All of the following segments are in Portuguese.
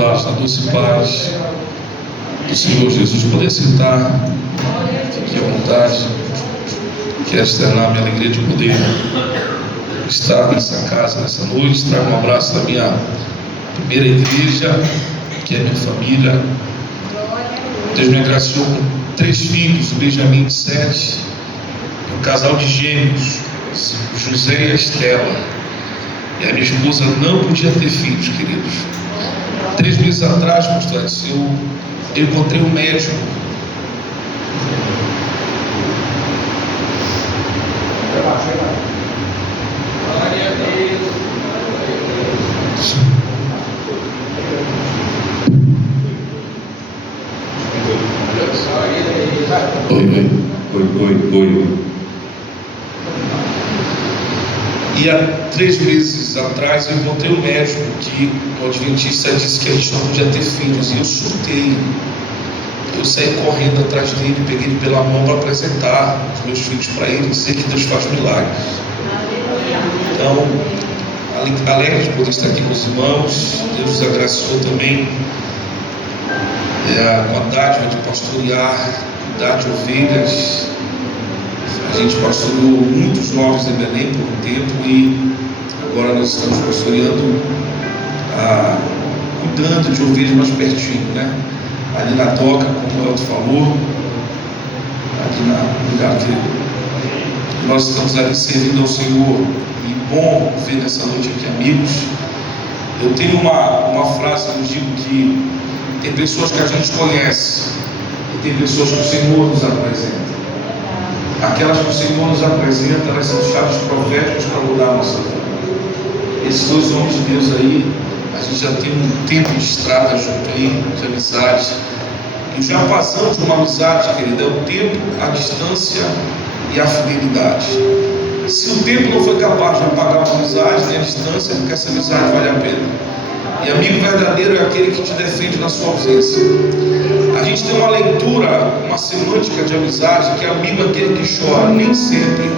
Na doce paz do Senhor Jesus. Poder sentar, fique à vontade. Quero externar minha alegria de poder estar nessa casa, nessa noite. Trago um abraço da minha primeira igreja, que é minha família. Deus me agraciou com 3 filhos, o Benjamin de 7, um casal de gêmeos, o José e a Estela. E a minha esposa não podia ter filhos, queridos. 3 meses atrás, pastor Edson, eu encontrei um médico. Oi. E há 3 meses atrás eu encontrei um médico que o adventista disse que a gente não podia ter filhos. E eu surtei. Eu saí correndo atrás dele, peguei ele pela mão para apresentar os meus filhos para ele, dizer que Deus faz milagres. Então, alegre de poder estar aqui com os irmãos. Deus nos agraciou também com a dádiva de pastorear, cuidar de ovelhas. A gente pastoreou muitos jovens em Belém por um tempo e agora nós estamos pastoreando, cuidando de ovelhas mais pertinho, né? Ali na toca, como o Elton falou, aqui no lugar que nós estamos ali servindo ao Senhor. E bom ver nessa noite aqui, amigos. Eu tenho uma frase que eu digo que tem pessoas que a gente conhece e tem pessoas que o Senhor nos apresenta. Aquelas que o Senhor nos apresenta, elas são chaves proféticas para mudar a nossa vida. Esses 2 homens de Deus aí, a gente já tem um tempo de estrada junto aí, de amizade. E o japazão de uma amizade, querida, é o tempo, a distância e a fidelidade. Se o tempo não foi capaz de apagar uma amizade, nem a distância, porque essa amizade vale a pena. E amigo verdadeiro é aquele que te defende na sua ausência. A gente tem uma leitura, uma semântica de amizade, que é amigo aquele que chora, nem sempre.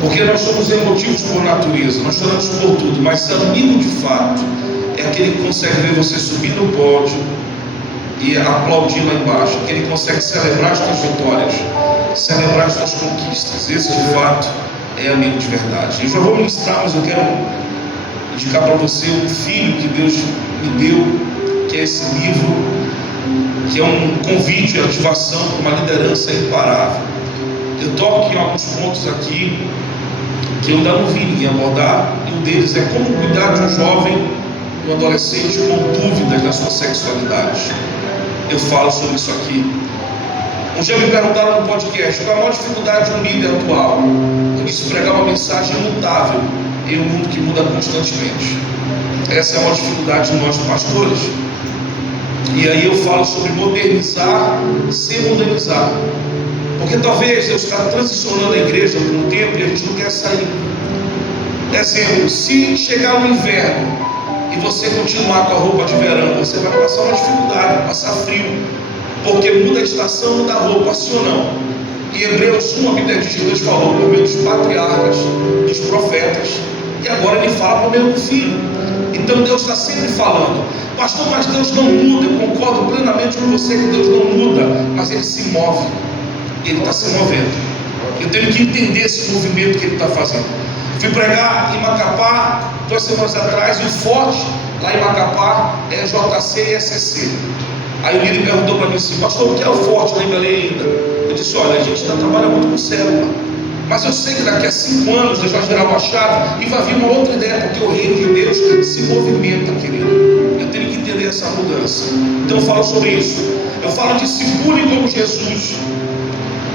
Porque nós somos emotivos por natureza, nós choramos por tudo, mas amigo de fato é aquele que consegue ver você subir no pódio e aplaudir lá embaixo, aquele que consegue celebrar as suas vitórias, celebrar as suas conquistas. Esse de fato é amigo de verdade. Eu já vou ministrar, mas eu quero indicar para você um filho que Deus me deu, que é esse livro, que é um convite à ativação para uma liderança imparável. Eu toco em alguns pontos aqui que eu ainda não vi ninguém abordar, e um deles é como cuidar de um jovem, um adolescente com dúvidas na sua sexualidade. Eu falo sobre isso aqui. Um dia me perguntaram no podcast qual a maior dificuldade de um líder atual. Eu disse: pregar uma mensagem imutável em um mundo que muda constantemente. Essa é a maior dificuldade de nós pastores. E aí eu falo sobre modernizar sem modernizar. Porque talvez Deus está transicionando a igreja por um tempo e a gente não quer sair. Exemplo, se chegar no inverno e você continuar com a roupa de verão, você vai passar uma dificuldade, passar frio. Porque muda a estação, muda a roupa, sim ou não? Em Hebreus 1, a Bíblia diz que Deus falou por meio dos patriarcas, dos profetas, e agora ele fala por meio do Filho. Então Deus está sempre falando. Pastor, mas Deus não muda. Eu concordo plenamente com você que Deus não muda, mas Ele se move. Ele está se movendo. Eu tenho que entender esse movimento que Ele está fazendo. Fui pregar em Macapá 2 semanas atrás, e o forte lá em Macapá é JC e SCC. Aí o líder perguntou para mim assim: pastor, o que é o forte lá em Belém ainda? Eu disse: olha, a gente está trabalhando muito com célula, mas eu sei que daqui a 5 anos Deus vai virar uma chave e vai vir uma outra ideia, porque o reino de Deus se movimenta, querido. Eu tenho que entender essa mudança. Então eu falo sobre isso. Eu falo: discipule como Jesus.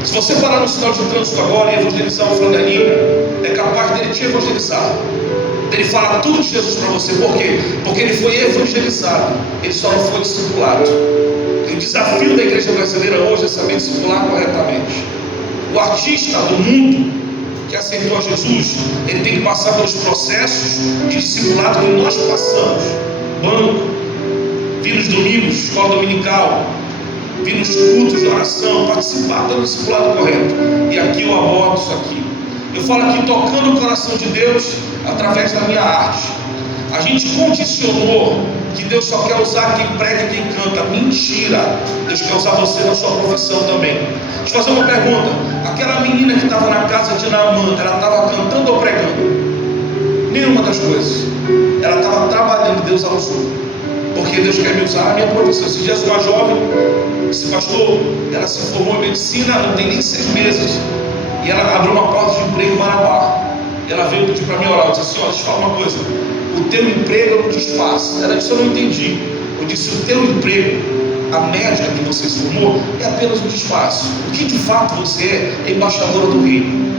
Se você parar no sinal de trânsito agora e evangelizar um flanelinha, é capaz dele te evangelizar. Ele fala tudo de Jesus para você. Por quê? Porque ele foi evangelizado, ele só não foi discipulado. E o desafio da igreja brasileira hoje é saber discipular corretamente. O artista do mundo que aceitou a Jesus, ele tem que passar pelos processos de discipulado que nós passamos. Banco, vir nos domingos, escola dominical, vir nos cultos de oração, participar do discipulado correto. E aqui eu abordo isso aqui. Eu falo aqui tocando o coração de Deus através da minha arte. A gente condicionou que Deus só quer usar quem prega e quem canta. Mentira! Deus quer usar você na sua profissão também. Deixa eu fazer uma pergunta. Aquela menina que estava na casa de Naamã, ela estava cantando ou pregando? Nenhuma das coisas. Ela estava trabalhando, Deus a usou. Porque Deus quer me usar na minha profissão. Esses dias uma jovem, esse pastor, ela se formou em medicina, não tem nem 6 meses. E ela abriu uma porta de emprego em Marabá. E ela veio pedir para mim orar. Eu disse assim: olha, deixa eu falar uma coisa. O teu emprego é um disfarce. Ela disse: eu não entendi. Eu disse: o teu emprego, a médica que você se formou, é apenas um disfarce. O que de fato você é embaixadora do reino.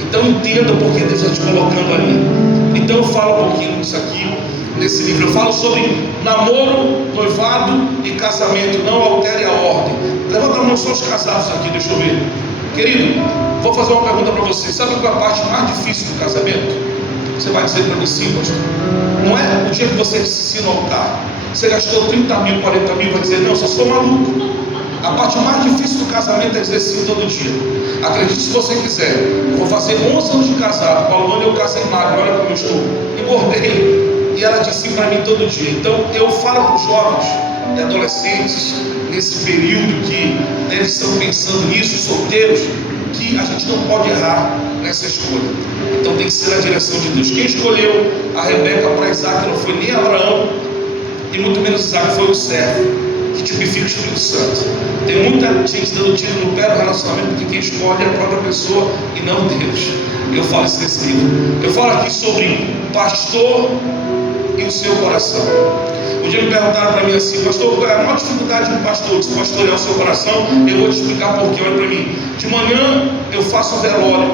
Então entenda por que Deus está te colocando ali. Então eu falo um pouquinho disso aqui nesse livro. Eu falo sobre namoro, noivado e casamento. Não altere a ordem. Levanta a mão só os casados aqui, deixa eu ver. Querido, vou fazer uma pergunta para você. Sabe qual é a parte mais difícil do casamento? Você vai dizer para mim: sim, pastor. Não é o dia que você se ensina a altar. Você gastou 30 mil, 40 mil, vai dizer: não, só se for maluco. A parte mais difícil do casamento é dizer sim todo dia. Acredite se você quiser. Eu vou fazer 11 anos de casado. Com a Luana eu casei magro, olha como eu estou. Engordei. E ela disse sim para mim todo dia. Então eu falo para os jovens e adolescentes, nesse período que eles estão pensando nisso, solteiros, que a gente não pode errar nessa escolha. Então tem que ser na direção de Deus. Quem escolheu a Rebeca para Isaac não foi nem Abraão, e muito menos Isaac, foi o servo, que tipifica o Espírito Santo. Tem muita gente dando tiro no pé do relacionamento, porque quem escolhe é a própria pessoa e não Deus. Eu falo isso nesse livro. Eu falo aqui sobre pastor e o seu coração. Um dia me perguntaram para mim assim: pastor, qual é a maior dificuldade de um pastor? Se pastorear o seu coração, eu vou te explicar por quê. Olha para mim. De manhã eu faço um velório,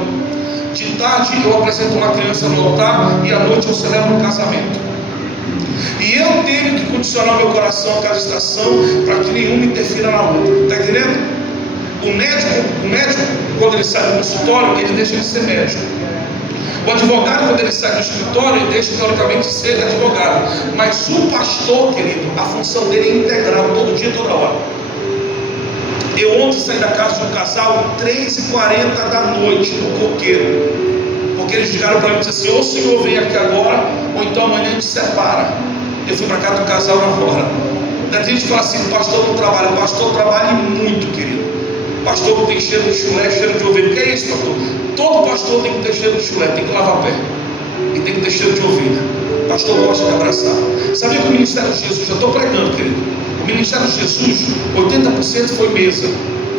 de tarde eu apresento uma criança no altar, e à noite eu celebro um casamento. E eu tenho que condicionar meu coração a cada estação, para que nenhuma interfira na outra. Está entendendo? O médico, quando ele sai do consultório, ele deixa de ser médico. O advogado, quando ele sai do escritório, ele deixa teoricamente de ser advogado. Mas o pastor, querido, a função dele é integral, todo dia, toda hora. Eu ontem saí da casa de um casal 3h40 da noite, no coqueiro, porque eles ligaram para mim e disseram assim: ou o senhor vem aqui agora, ou então amanhã a gente separa. Eu fui para casa do casal na hora. Da gente fala assim: o pastor não trabalha. O pastor trabalha muito, querido. O pastor não tem cheiro de chulé, cheiro de ovelha. O que é isso, pastor? Todo pastor tem que ter cheiro de chulé, tem que lavar pé, e tem que ter cheiro de ovelha. O pastor gosta de abraçar. Sabia que o ministério de Jesus, já estou pregando, querido, o ministério de Jesus, 80% foi mesa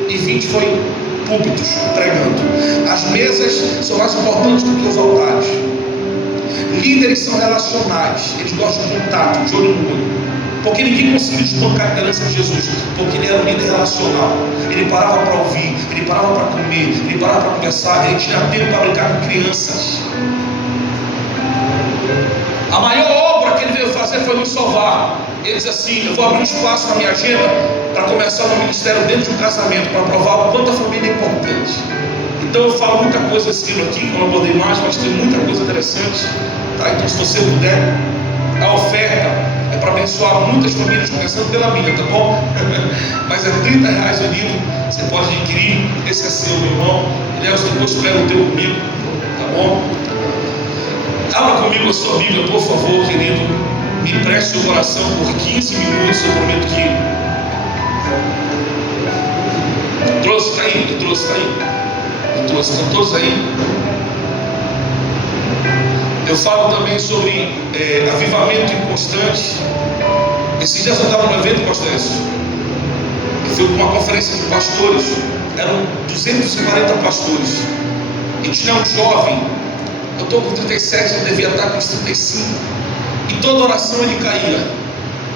e 20% foi púlpitos, pregando. As mesas são mais importantes do que os altares. Líderes são relacionais, eles gostam de contato, de olho no olho. Porque ninguém conseguiu desbancar a liderança de Jesus, porque ele era um líder relacional. Ele parava para ouvir, ele parava para comer, ele parava para conversar, ele tinha tempo para brincar com crianças. A maior obra que ele veio fazer foi nos salvar. Ele diz assim: eu vou abrir um espaço na minha agenda para começar um ministério dentro de um casamento, para provar o quanto a família é importante. Então eu falo muita coisa nesse livro aqui, que eu não abordei mais, mas tem muita coisa interessante, tá? Então se você puder, a oferta é para abençoar muitas famílias, começando pela minha, tá bom? Mas é R$30 o livro, você pode adquirir. Esse é seu, meu irmão. Aliás, depois pega o teu comigo, tá bom? Abra comigo a sua Bíblia, por favor, querido. Me empreste o coração por 15 minutos, eu prometo que... Trouxe, tá aí? Eu trouxe, tá aí? Eu trouxe, estão todos aí? Eu falo também sobre avivamento inconstante. Esses dias eu estava no evento, Constâncio. Eu fui para uma conferência de pastores. Eram 240 pastores. E tinha um jovem. Eu estou com 37, ele devia estar com uns 35. E toda oração ele caía.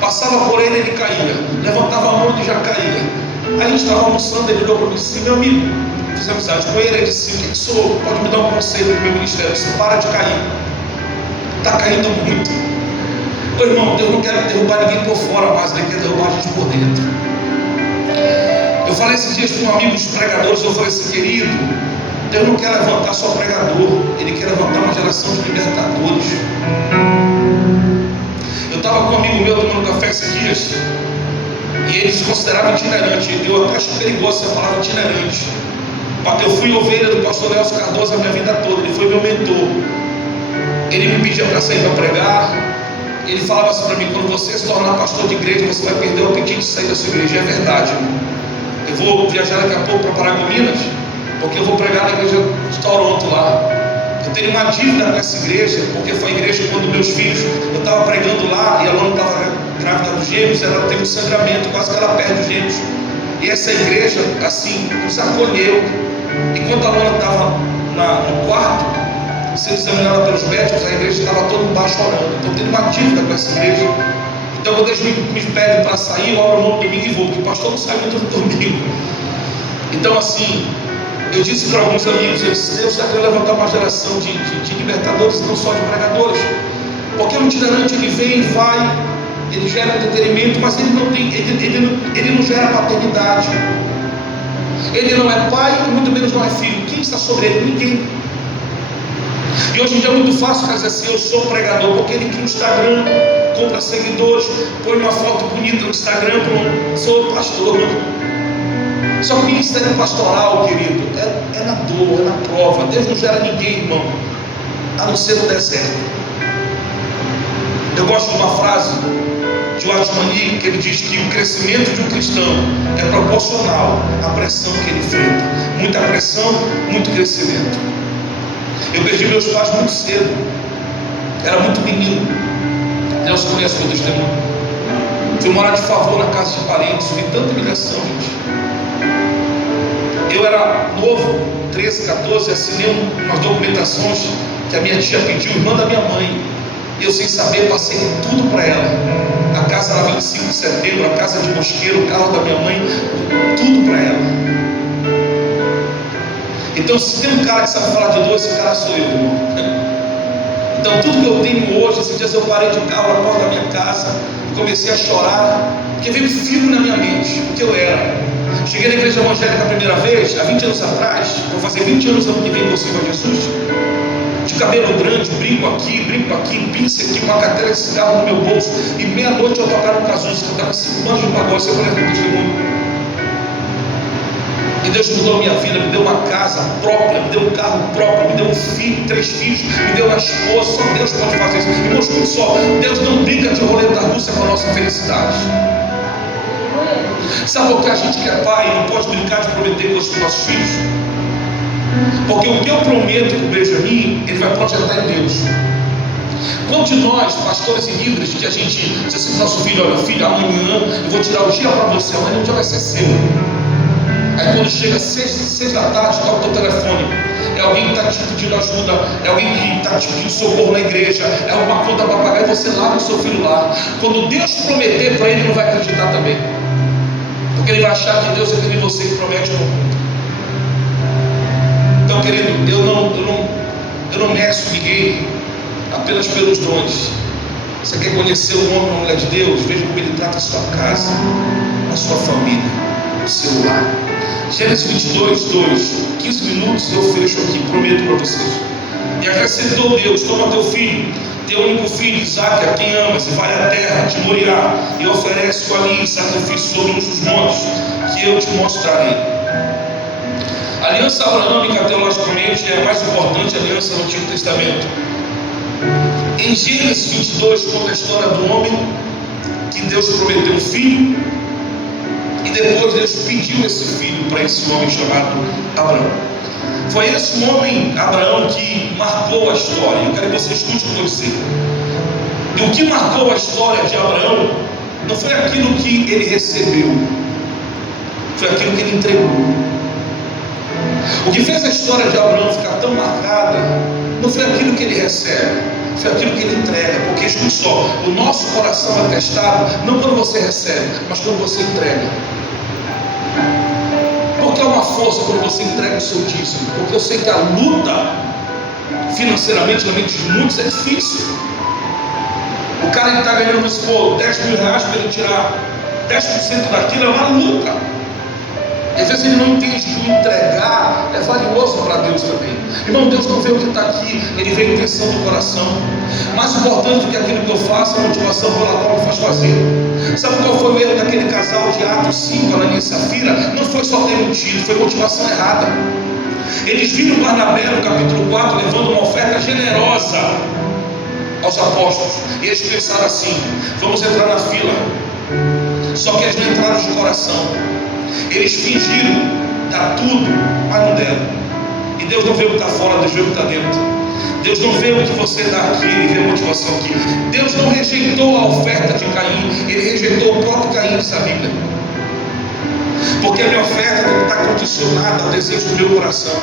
Passava por ele, ele caía. Levantava a mão e já caía. Aí a gente estava almoçando, ele olhou para mim e disse: meu amigo, fiz amizade com ele. Ele disse: o que sou? Pode me dar um conselho no meu ministério? Eu disse: para de cair. Está caindo muito. Ô irmão, Deus não quer derrubar ninguém por fora, mas Ele quer derrubar a gente por dentro. Eu falei esses dias com um amigo dos pregadores. Eu falei assim: querido, Deus não quer levantar só pregador, Ele quer levantar uma geração de libertadores. Eu estava com um amigo meu tomando café esses dias, e ele se considerava itinerante. Eu até acho perigoso essa palavra itinerante. Eu fui ovelha do pastor Nelson Cardoso a minha vida toda. Ele foi meu mentor. Ele me pedia para sair para pregar, Ele falava assim para mim: quando você se tornar pastor de igreja, você vai perder o apetite de sair da sua igreja. É verdade, irmão. Eu vou viajar daqui a pouco para Paragominas, porque eu vou pregar na igreja de Toronto lá. Eu tenho uma dívida com essa igreja, porque foi a igreja quando meus filhos, eu estava pregando lá e a Luana estava grávida dos gêmeos, ela teve um sangramento, quase que ela perde os gêmeos. E essa igreja, assim, nos acolheu. Enquanto a Luana estava no quarto, sendo examinada pelos médicos, a igreja estava toda embaixo orando. Então eu tenho uma dívida com essa igreja. Então quando eles me pedem para sair, eu oro no domingo e vou, porque o pastor não sai muito no domingo. Então assim, eu disse para alguns amigos, Deus está querendo levantar uma geração de libertadores, não só de pregadores. Porque o itinerante, ele vem e vai, ele gera entretenimento, mas ele não gera paternidade. Ele não é pai, e muito menos não é filho. Quem está sobre ele? Ninguém. E hoje em dia é muito fácil dizer assim: eu sou pregador, porque ele cria um Instagram, compra seguidores, põe uma foto bonita no Instagram, sou pastor. Só que o ministério pastoral, querido, é na dor, é na prova. Deus não gera ninguém, irmão, a não ser no deserto. Eu gosto de uma frase de Watchman, que ele diz que o crescimento de um cristão é proporcional à pressão que ele enfrenta. Muita pressão, muito crescimento. Eu perdi meus pais muito cedo, era muito menino. Deus conhece o meu testemunho. Fui morar de favor na casa de parentes, vi tanta humilhação, gente. Eu era novo, 13, 14, assinei umas documentações que a minha tia pediu, irmã da minha mãe. Eu, sem saber, passei tudo para ela. A casa era 25 de setembro, a casa de Mosqueiro, o carro da minha mãe, tudo para ela. Então, se tem um cara que sabe falar de dor, esse cara sou eu, irmão. Então, tudo que eu tenho hoje, esses dias eu parei de carro na porta da minha casa, comecei a chorar, porque veio um filme na minha mente, o que eu era. Cheguei na igreja evangélica a primeira vez, há 20 anos atrás, vou fazer 20 anos ano que vem você com Jesus. De cabelo grande, brinco aqui, pinça aqui, uma carteira de cigarro no meu bolso. E meia-noite eu tocava no Cazuza, que eu estava 5 anos de pagode, você conhece o testemunho. E Deus mudou a minha vida, me deu uma casa própria, me deu um carro próprio, me deu um filho, 3 filhos, me deu uma esposa. Só Deus pode fazer isso. Irmãos, escute só, Deus não brinca de roleta russa com a nossa felicidade. Sabe por que a gente que é pai não pode brincar de prometer coisas para os nossos filhos? Porque o que eu prometo para o Benjamin, ele vai projetar em Deus. Quantos de nós, pastores e líderes, que a gente diz assim para o nosso filho: olha, filho, amanhã eu vou tirar o dia para você, amanhã o dia vai ser seu. Aí quando chega 6 da tarde, toca o teu telefone. É alguém que está te pedindo ajuda, é alguém que está te pedindo socorro na igreja, é uma conta para pagar, e você larga o seu filho lá. Quando Deus prometer para ele, não vai acreditar também. Porque ele vai achar que Deus é aquele você que promete não cumpre. Então, querido, eu não meço ninguém apenas pelos dons. Você quer conhecer o homem ou a mulher de Deus? Veja como ele trata a sua casa, a sua família, o seu lar. Gênesis 22, 2, 15 minutos eu fecho aqui, prometo para vocês. E acrescentou Deus: toma teu filho, teu único filho, Isaque, a quem amas, e vai à terra de Moriá, e oferece-o ali em sacrifício sobre um dos montes, que eu te mostrarei. A aliança abraâmica, teologicamente, é a mais importante aliança no Antigo Testamento. Em Gênesis 22 conta a história do homem que Deus prometeu um filho, e depois Deus pediu esse filho para esse homem chamado Abraão. Foi esse homem, Abraão, que marcou a história. Eu quero que você escute o que eu estou dizendo. E o que marcou a história de Abraão não foi aquilo que ele recebeu, foi aquilo que ele entregou. O que fez a história de Abraão ficar tão marcada não foi aquilo que ele recebe, foi aquilo que ele entrega. Porque, escute só, o nosso coração é testado não quando você recebe, mas quando você entrega. Porque é uma força quando você entrega o seu dízimo. Porque eu sei que a luta financeiramente na mente de muitos é difícil. O cara está ganhando, pô, 10 mil reais para ele tirar 10% daquilo, é uma luta. E às vezes ele não entende que o entregar é valioso para Deus também. Irmão, Deus não vê o que está aqui, Ele vê a intenção do coração. Mais importante do que aquilo que eu faço, a motivação pela qual me faz fazer. Sabe qual foi o erro daquele casal de Atos 5, Ananias e Safira? Não foi só ter mentido, foi motivação errada. Eles viram Barnabé no capítulo 4 levando uma oferta generosa. aos apóstolos. E eles pensaram assim: vamos entrar na fila. Só que eles não entraram de coração. Eles fingiram dar tudo, mas não deram. E Deus não vê o que está fora, Deus vê o que está dentro. Deus não vê o que você dá aqui, Ele vê a motivação aqui. Deus não rejeitou a oferta de Caim, Ele rejeitou o próprio Caim, diz a Bíblia. Porque a minha oferta tem que estar condicionada ao desejo do meu coração.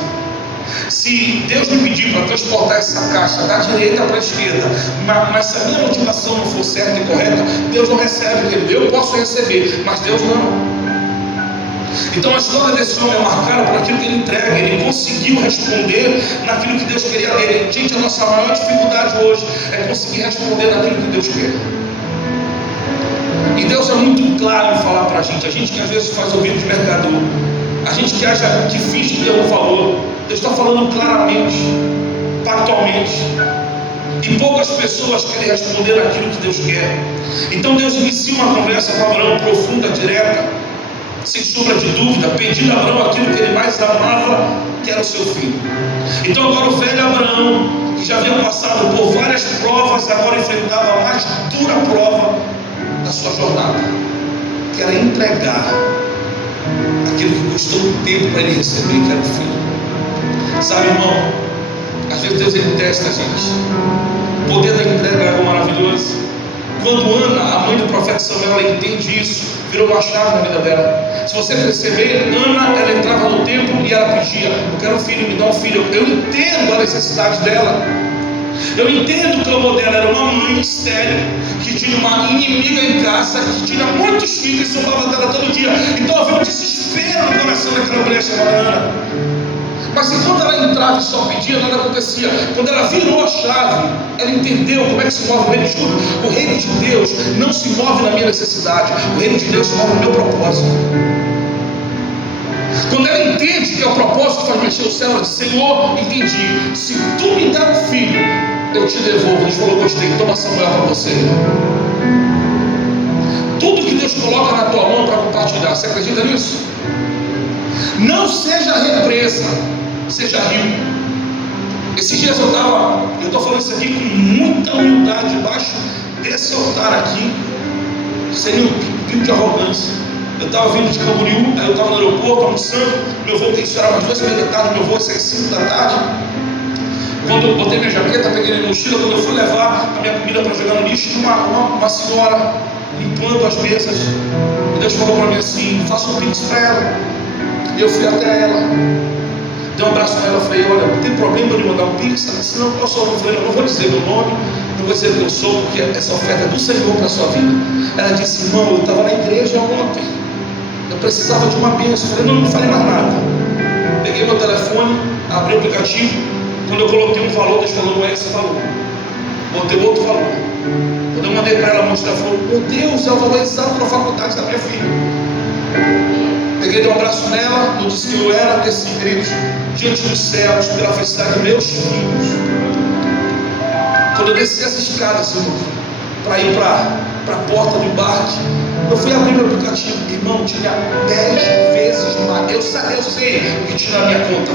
Se Deus me pedir para transportar essa caixa da direita para a esquerda, mas se a minha motivação não for certa e correta, Deus não recebe o que Ele deu. Eu posso receber, mas Deus não. Então a história desse homem é marcada por aquilo que ele entrega. Ele conseguiu responder naquilo que Deus queria dele. Gente, a nossa maior dificuldade hoje é conseguir responder naquilo que Deus quer. E Deus é muito claro em falar para a gente que às vezes faz ouvido de mercador, a gente que acha que finge que Deus não falou. Deus está falando claramente, pactualmente, e poucas pessoas querem responder naquilo que Deus quer. Então Deus inicia uma conversa com Abraão profunda, direta, sem sombra de dúvida, pedindo a Abraão aquilo que ele mais amava, que era o seu filho. Então agora o velho Abraão, que já havia passado por várias provas, agora enfrentava a mais dura prova da sua jornada, que era entregar aquilo que custou tempo para ele receber, que era o filho. Sabe, irmão, às vezes Deus ele testa a gente. O poder da entrega é algo maravilhoso. Quando Ana, a mãe do profeta Samuel, ela entende isso, virou uma chave na vida dela. Se você perceber, Ana, ela entrava no templo e ela pedia: eu quero um filho, me dá um filho. Eu entendo a necessidade dela. Eu entendo que o clamor dela era uma mãe estéril, que tinha uma inimiga em casa, que tinha muitos filhos e sobrava dela todo dia. Então havia um desespero no coração daquela mulher chamada Ana. Mas enquanto ela entrava e só pedia, nada acontecia. Quando ela virou a chave, ela entendeu como é que se move o reino de Deus. O reino de Deus não se move na minha necessidade, o reino de Deus se move no meu propósito. Quando ela entende que é o propósito que faz mexer o céu, ela diz: Senhor, entendi, se tu me der um filho, eu te devolvo. Deus falou: gostei, toma Samuel para você. Tudo que Deus coloca na tua mão para compartilhar, você acredita nisso? Não seja represa, seja rio. Esses dias eu estou falando isso aqui com muita humildade, debaixo desse altar aqui, sem um pingo de arrogância. Eu estava vindo de Camboriú, aí eu estava no aeroporto almoçando, meu voo, isso era umas 2h30 da tarde, meu voo ia sair 5 da tarde. Quando eu botei minha jaqueta, peguei minha mochila, quando eu fui levar a minha comida para jogar no lixo, tinha uma senhora limpando as mesas, e Deus falou para mim assim: faça um pix para ela. E eu fui até ela, dei um abraço nela, falei: olha, não tem problema de mandar um pix? Ela disse: não, qual sou eu? Eu falei: não vou dizer meu nome, não vou dizer quem eu sou, porque essa oferta é do Senhor para a sua vida. Ela disse: irmão, eu estava na igreja ontem, eu precisava de uma bênção. Eu falei: não falei mais nada. Peguei meu telefone, abri o aplicativo, quando eu coloquei um valor, Deus falou: não é esse valor, botei outro valor. Quando eu mandei para ela mostrar, ela falou: meu Deus, é o valor exato para a faculdade da minha filha. Peguei, dei um abraço nela, eu disse que eu era desse queridos, diante dos céus, pela felicidade dos meus filhos. Quando eu desci as escadas, para ir para a porta do embarque, eu fui abrir meu aplicativo, irmão, tinha 10 vezes mais. Eu sei o que tinha na minha conta.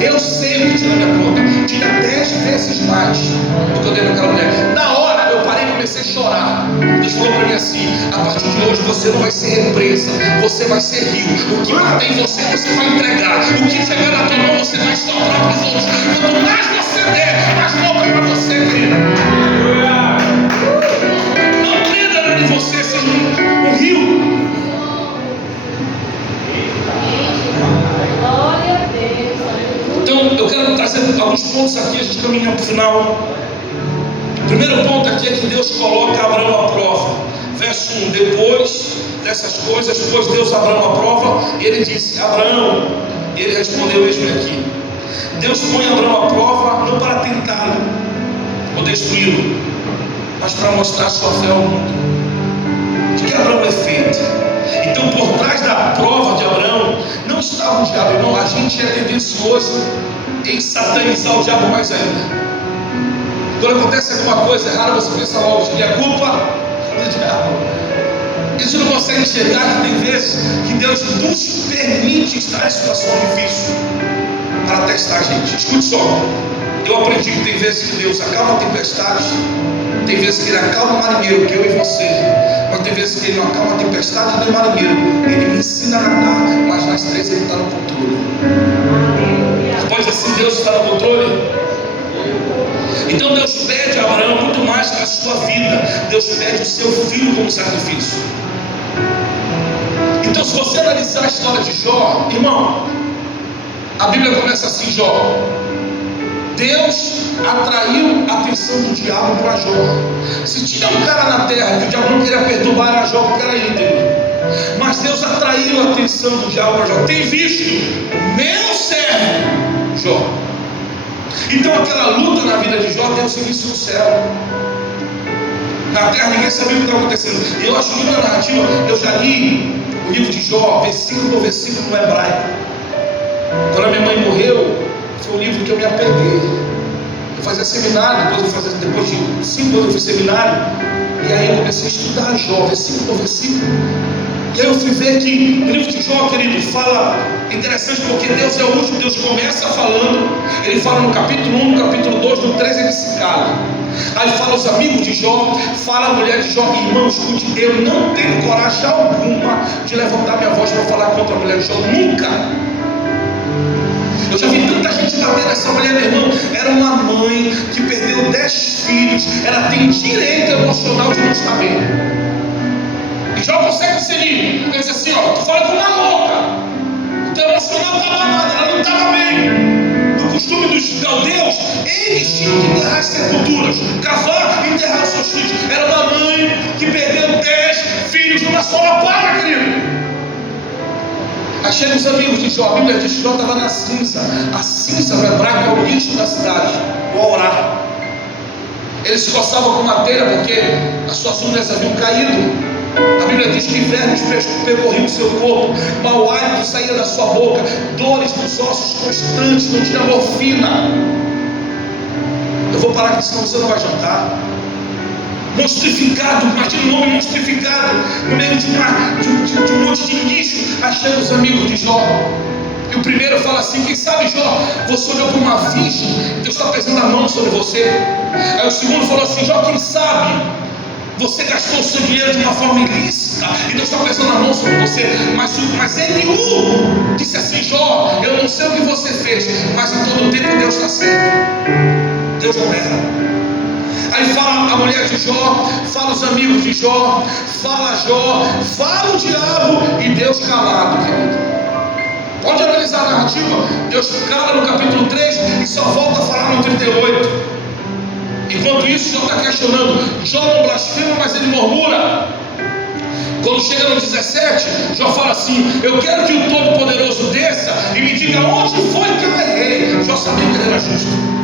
Eu sei o que tinha na minha conta. Tinha 10 vezes mais do que eu dei para aquela mulher. Na hora eu parei e comecei a chorar. Deus falou para mim assim: a partir de hoje você não vai ser represa, você vai ser rio. O que tem em você, você vai entregar. O que chegar na tua mão, você vai estourar para os outros. Quanto mais você der, mais volta para você, querido. Não prenda de você, seja um rio. Então eu quero trazer alguns pontos aqui, a gente caminha para o final. O primeiro ponto aqui é que Deus coloca Abraão à prova. Verso 1: depois dessas coisas, pôs Deus Abraão à prova, e ele disse: Abraão, e ele respondeu: eis-me aqui. Deus põe Abraão à prova não para tentá-lo ou destruí-lo, mas para mostrar sua fé ao mundo. De que Abraão é feito? Então, por trás da prova de Abraão não estava o diabo, irmão. A gente é tendencioso em satanizar o diabo mais ainda. Quando acontece alguma coisa errada, você pensa logo que é culpa do diabo. A gente não consegue enxergar que tem vezes que Deus nos permite estar em situação difícil para testar a gente. Escute só. Eu aprendi que tem vezes que Deus acalma a tempestade, tem vezes que Ele acalma o marinheiro, que eu e você, mas tem vezes que Ele não acalma a tempestade nem o marinheiro, Ele me ensina a nadar, mas nas três Ele está no controle. Pode dizer assim: Deus está no controle? Então Deus pede a Abraão muito mais que a sua vida. Deus pede o seu filho como sacrifício. Então, se você analisar a história de Jó, irmão, a Bíblia começa assim: Jó, Deus atraiu a atenção do diabo para Jó. Se tinha um cara na terra que o diabo não queria perturbar, era Jó, porque era íntegro. Mas Deus atraiu a atenção do diabo para Jó. Tem visto meu servo Jó. Então aquela luta na vida de Jó deu início no céu. Na terra ninguém sabia o que estava acontecendo. Eu acho linda a narrativa. Eu já li o livro de Jó, versículo por versículo no hebraico. Quando a minha mãe morreu, foi um livro que eu me apeguei. Eu fazia seminário, depois de 5 anos eu fiz seminário. E aí eu comecei a estudar Jó, versículo por versículo. E aí eu fui ver que o livro de Jó, querido, fala, interessante porque Deus é o último. Deus começa falando, Ele fala no capítulo 1, no capítulo 2, no 3 Ele se cala. Aí fala os amigos de Jó, fala a mulher de Jó. Irmão, escute, eu não tenho coragem alguma de levantar minha voz para falar contra a mulher de Jó, nunca. Eu já vi tanta gente bater nessa mulher, meu irmão. Era uma mãe que perdeu 10 filhos, ela tem direito emocional de não estar bem. E Jó consegue discernir. Ele diz assim: ó, tu fala com uma louca, o teu emocional estava nada, ela não estava bem. No costume dos caldeus, eles tinham que enterrar as sepulturas, cavar e enterrar os seus filhos. Era uma mãe que perdeu 10 filhos numa só lapada, querido. Aí chegam os amigos de Jó. A Bíblia diz que Jó estava na cinza. A cinza no hebraico é o lixo da cidade, o aurar. Ele se coçava com madeira porque as suas unhas haviam caído. A Bíblia diz que vermes percorriam o seu corpo, mau hálito saía da sua boca, dores nos ossos constantes, não tinha morfina. Eu vou parar aqui, senão você não vai jantar. Monstrificado, imagina um homem monstrificado no meio de um monte de lixo. Achando os amigos de Jó. E o primeiro fala assim: quem sabe, Jó, você olhou para uma virgem, Deus está pesando a mão sobre você. Aí o segundo falou assim: Jó, quem sabe você gastou o seu dinheiro de uma forma ilícita e Deus está pesando a mão sobre você. Mas Eliú disse assim: Jó, eu não sei o que você fez, mas em todo o tempo Deus está certo. Deus não erra. Aí fala a mulher de Jó, fala os amigos de Jó, fala Jó, fala o diabo e Deus calado, querido. Pode analisar a narrativa. Deus cala no capítulo 3 e só volta a falar no 38. Enquanto isso, Jó está questionando. Jó não blasfema, mas ele murmura. Quando chega no 17, Jó fala assim: eu quero que o Todo-Poderoso desça e me diga onde foi que eu errei. Jó sabia que ele era justo.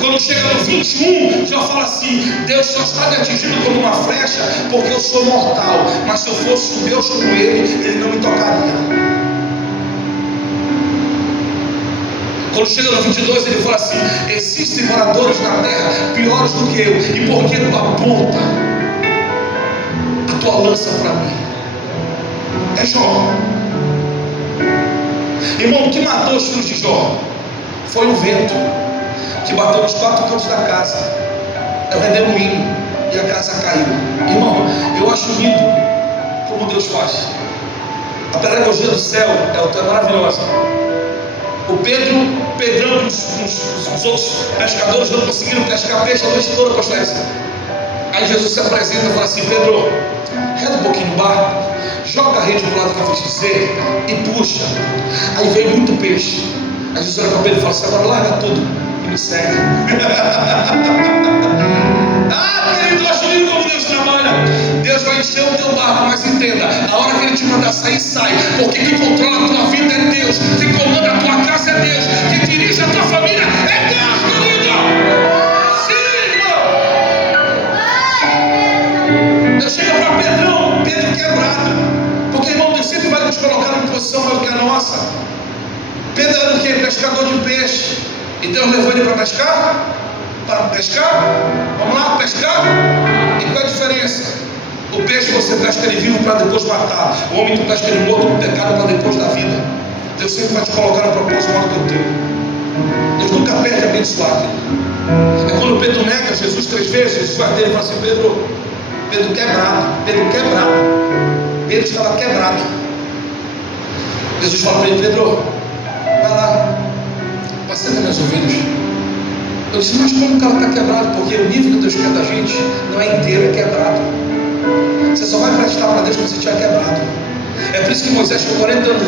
Quando chega no 21, Jó fala assim: Deus só está me atingindo como uma flecha porque eu sou mortal, mas se eu fosse um Deus como ele não me tocaria. Quando chega no 22, ele fala assim: existem moradores na terra piores do que eu, e por que tu aponta a tua lança para mim? É Jó. Irmão, o que matou os filhos de Jó foi o vento que bateu nos 4 cantos da casa. É o redemoinho e a casa caiu. Irmão, eu acho lindo como Deus faz. A pedagogia do céu é maravilhosa. O Pedrão, os outros pescadores não conseguiram pescar peixe a noite toda, pastor Edson. Aí Jesus se apresenta e fala assim: Pedro, reda um pouquinho no barco, joga a rede para o lado que eu vou te dizer e puxa. Aí veio muito peixe. Aí Jesus olha para Pedro e fala assim: agora larga tudo e me segue. Ah, querido, eu acho lindo como Deus trabalha. Deus vai encher o teu barco, mas entenda, a hora que Ele te mandar sair, sai. Porque quem controla a tua vida é Deus, quem comanda a tua casa é Deus, quem dirige a tua família é Deus, querido. Sim, irmão. Deus chega para Pedro quebrado, porque, irmão, Deus sempre vai nos colocar numa posição maior do que a nossa. Pedro era o quê? Pescador de peixe. E Deus levou ele para pescar? Para pescar? Vamos lá, pescar? E qual é a diferença? O peixe você pesca ele vivo para depois matar. O homem tu pesca ele morto no pecado para depois da vida. Deus sempre vai te colocar no propósito maior do que o teu. Deus nunca perde a abençoar. É quando Pedro nega Jesus 3 vezes, Jesus vai dele e fala assim: Pedro quebrado, Pedro estava quebrado. Jesus fala para ele: Pedro, vai lá, apacenta minhas ovelhas. Eu disse: mas como o cara está quebrado? Porque o nível que Deus quer da gente não é inteiro, é quebrado. Você só vai prestar para Deus quando você estiver quebrado. É por isso que Moisés ficou 40 anos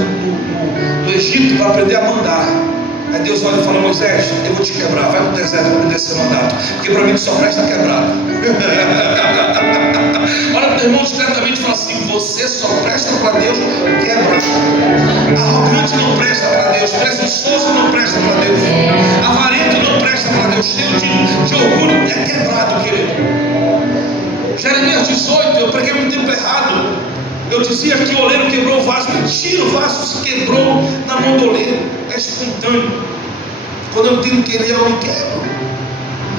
no Egito para aprender a mandar. Aí Deus olha e fala: Moisés, eu vou te quebrar, vai no deserto para me descer mandato, porque para mim tu só presta quebrado. Olha para o teu irmão diretamente e fala assim: você só presta para Deus quebrado. Arrogante não presta para Deus, presunçoso não presta para Deus, avarento não presta para Deus, cheio de orgulho é quebrado, querido. Jeremias 18, eu preguei muito tempo errado. Eu dizia que o oleiro quebrou o vaso. Mentira, o vaso se quebrou na mão do oleiro. É espontâneo. Quando eu tenho que querer, eu me quebro.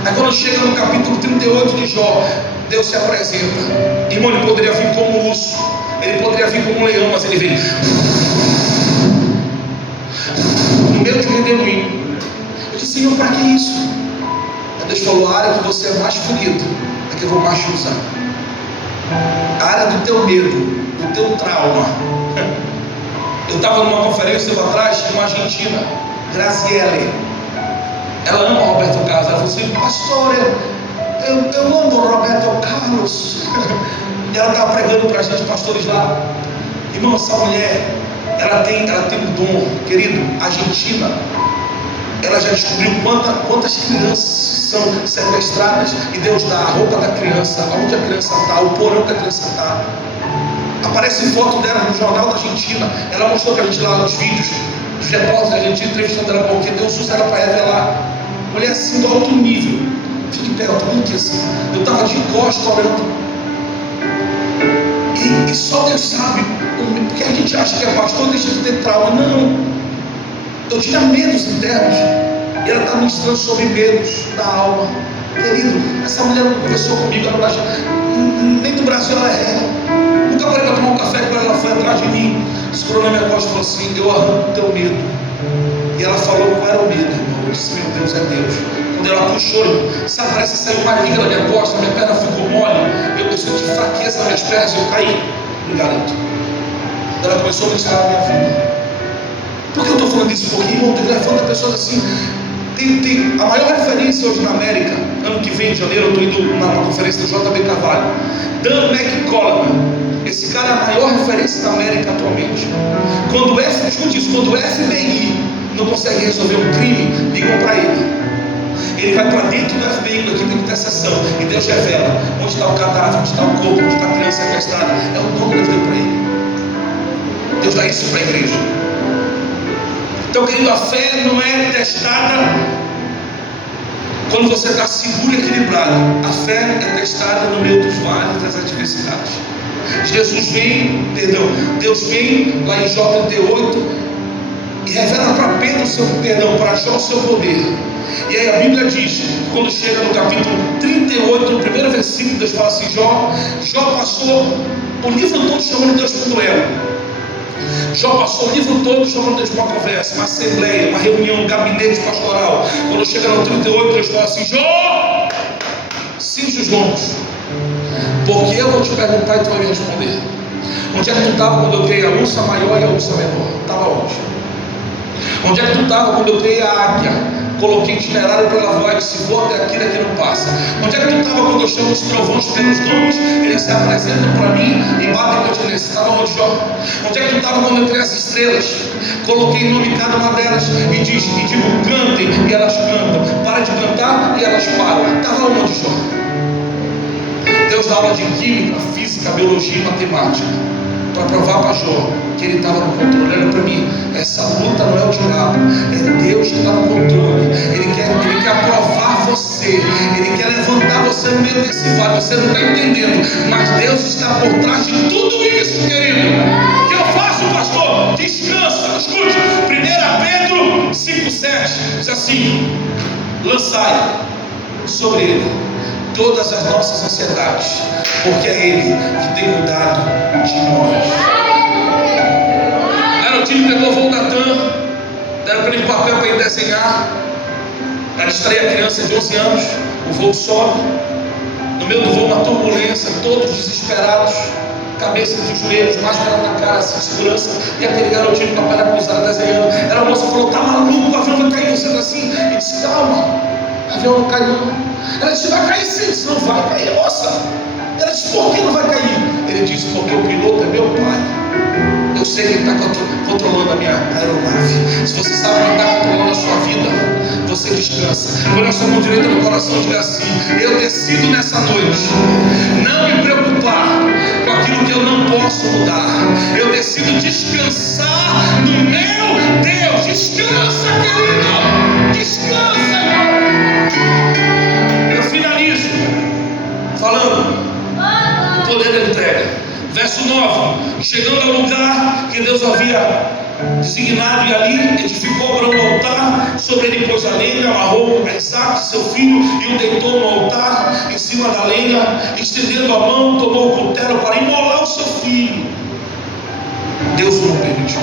Aí quando chega no capítulo 38 de Jó, Deus se apresenta. Irmão, ele poderia vir como um urso, ele poderia vir como um leão, mas ele vem no meio de um redemoinho. Eu disse: Senhor, para que isso? Aí Deus falou: a área que você é mais ferido é que eu vou mais te usar. A área do teu medo, do teu trauma. Eu estava numa conferência atrás de uma argentina, Graziele. Ela ama o Roberto Carlos. Ela falou assim: pastor, eu amo o Roberto Carlos. E ela estava pregando para a gente, pastores lá. Irmão, essa mulher, ela tem um dom, querido. Argentina, ela já descobriu quantas crianças são sequestradas, e Deus dá a roupa da criança, aonde a criança está, o porão que a criança está. Aparece foto dela no jornal da Argentina. Ela mostrou para a gente lá os vídeos dos repórteres da Argentina entrevistando ela, porque Deus usa ela para revelar. Mulher assim do alto nível. Fique perto, muito assim. Eu estava de costa orando. E só Deus sabe, porque a gente acha que é pastor, deixa de ter trauma. Não. Eu tinha medos internos. E ela está ministrando sobre medos da alma. Querido, essa mulher não conversou comigo, ela nem do Brasil ela é. Nunca parei para tomar um café com ela, ela foi atrás de mim, segurou na minha costa e falou assim: eu arranco o teu medo. E ela falou qual era o medo, irmão. Eu disse: meu Deus, é Deus. Quando ela puxou, irmão, sabe, parece que saiu uma liga da minha costa, minha perna ficou mole, eu senti fraqueza nas minhas pernas e eu caí. Me garanto. Ela começou a ministrar a minha vida. Por que eu estou falando isso? Porque, irmão, estou levando a pessoas assim. Tem a maior referência hoje na América. Ano que vem, em janeiro, eu estou indo numa conferência do JB Carvalho. Dan McCollum. Esse cara é a maior referência da América atualmente. Quando o FBI não consegue resolver um crime, ligam para ele. Ele vai para dentro do FBI, da equipe de intercessão, e Deus revela onde está o cadáver, onde está o corpo, onde está a criança sequestrada. É o dom que Deus deu para ele. Deus dá isso para a igreja. Então, querido, a fé não é testada quando você está seguro e equilibrado. A fé é testada no meio dos vales, das adversidades. Deus vem lá em Jó 38 e revela para Pedro, para Jó o seu poder. E aí a Bíblia diz, quando chega no capítulo 38, no primeiro versículo, Deus fala assim: Jó passou o livro todo chamando Deus para um duelo. Jó passou o livro todo chamando Deus para uma conversa, uma assembleia, uma reunião, um gabinete pastoral. Quando chega no 38, Deus fala assim: Jó, cinge os lombos, porque eu vou te perguntar e tu vai me responder. Onde é que tu estava quando eu criei a ursa maior e a ursa menor? Estava onde? Onde é que tu estava quando eu criei a águia? Coloquei itinerário para ela voar e disse: voa até aqui, daqui não passa. Onde é que tu estava quando eu chamo os trovões pelos nomes? Eles se apresentam para mim e batem continência. Estava onde, Jó? Onde é que tu estava quando eu criei as estrelas? Coloquei nome em cada uma delas e digo: cantem, e elas cantam. Para de cantar e elas param. Estava onde, Jó? Deus dá aula de química, física, biologia e matemática para provar para Jó que ele estava no controle. Olha para mim, essa luta não é o diabo, é Deus que está no controle. Ele quer aprovar você, Ele quer levantar você no meio desse vale. Você não está entendendo, mas Deus está por trás de tudo isso, querido. O que eu faço, pastor? Descansa. Escute, 1 Pedro 5,7 diz assim: lançai sobre Ele todas as nossas ansiedades, porque é Ele que tem cuidado de nós. Aí o time pegou o Voltatan, deram para ele papel para ele desenhar. distrair a criança de 11 anos, o voo sobe. No meio do voo, uma turbulência, todos desesperados, cabeça de joelhos, máscara na cara, sem segurança, e aquele garotinho com a perna cruzada desenhando. Era a moça falou: tá maluco, o avião vai cair. Você assim? Ele disse: calma, o avião não cai não. Ela disse: vai cair sim. Ele disse: não vai cair, moça. Ela disse: por que não vai cair? Ele disse: porque o piloto é meu pai. Eu sei quem está controlando a minha aeronave. Se você sabe quem está controlando a sua vida, você descansa. Põe a sua mão direita no coração e diga assim: eu decido nessa noite não me preocupar com aquilo que eu não posso mudar. Eu decido descansar no meu Deus. Descansa, querido. Descansa, irmão. Eu finalizo falando o poder da entrega. Verso 9: chegando ao lugar que Deus havia designado, e ali edificou Abraão um altar. Sobre ele pôs a lenha, amarrou a Isaque, seu filho, e o deitou no altar em cima da lenha. Estendendo a mão, tomou o cutelo para imolar o seu filho. Deus não permitiu.